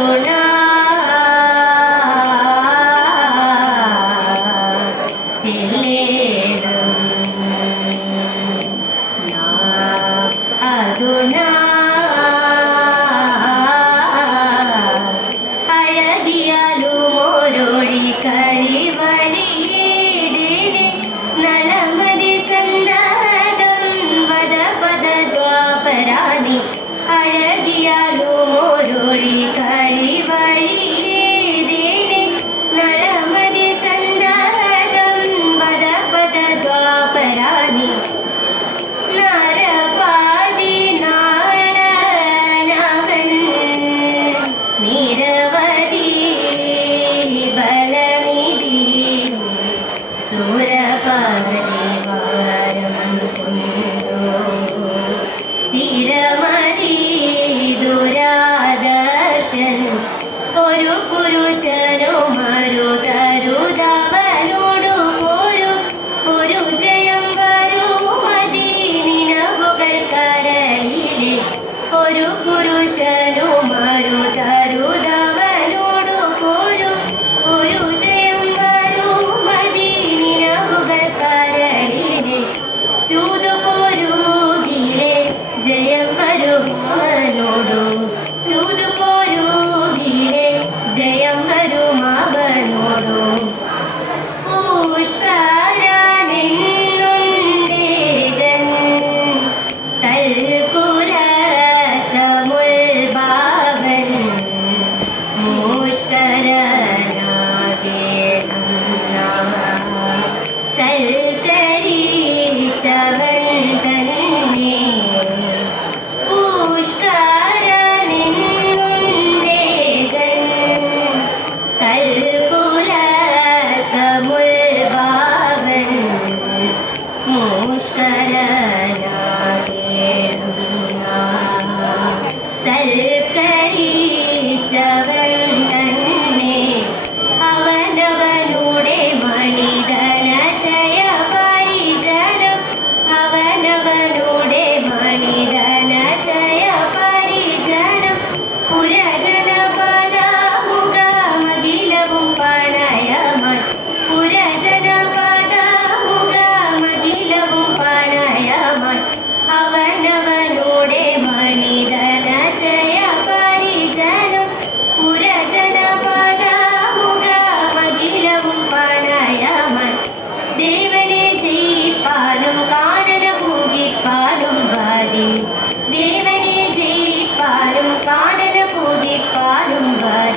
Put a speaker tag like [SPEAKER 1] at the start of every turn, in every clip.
[SPEAKER 1] do, do. ഒരു പുരുഷനും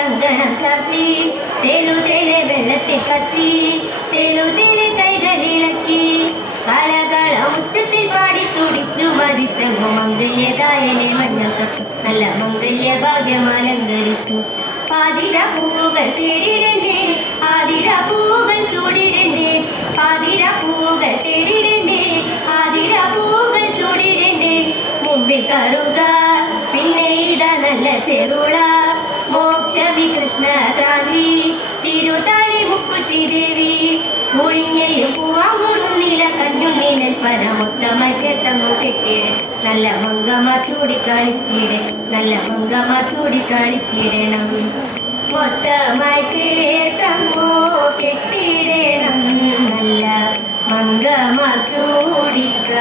[SPEAKER 1] തങ്കണം ചാർത്തി. തെളുതെളെ വെള്ളത്തിൽ കത്തി. തെളുതെളെ കൈകളിളക്കി. കലകള ഉച്ചത്തിൽ പാടി തുടിച്ചു മരിച്ചങ്ങു മംഗല്യദായനെ മഞ്ഞൾ തത്തു നല്ല മംഗല്യ ഭാഗ്യം അലങ്കരിച്ചു. പാതിര പൂവുകൾ തേടിടേണ്ട കൃഷ്ണകാന്തി തിരുതാളി മുക്കുറ്റി ദേവി മുഴിഞ്ഞയും പൂവാങ്കൂറും നീല കഞ്ഞുണ്ണീനൻ പരമൊത്തമ ചേത്തങ്ങു കെട്ടിയിട്. നല്ല മംഗമ ചൂടിക്കാണിച്ചിട് നല്ല മംഗമ ചൂടിക്കാണിച്ചിടണം മൊത്തമായി ചേത്തങ്ങോ കെട്ടിയിടണം. നല്ല മംഗമ ചൂടിക്കാണിച്ചിടണം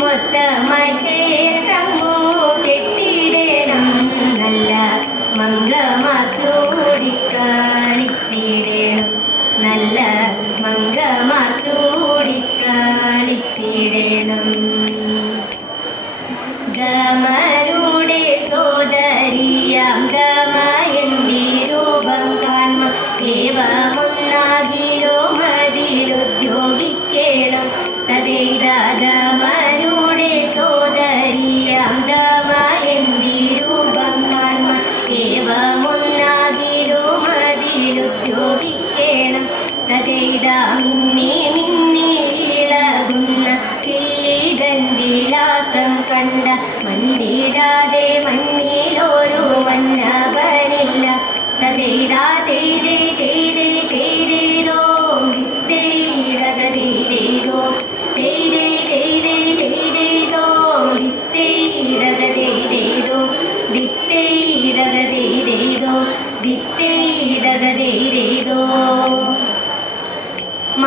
[SPEAKER 1] മൊത്തമായി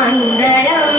[SPEAKER 1] மங்களம்.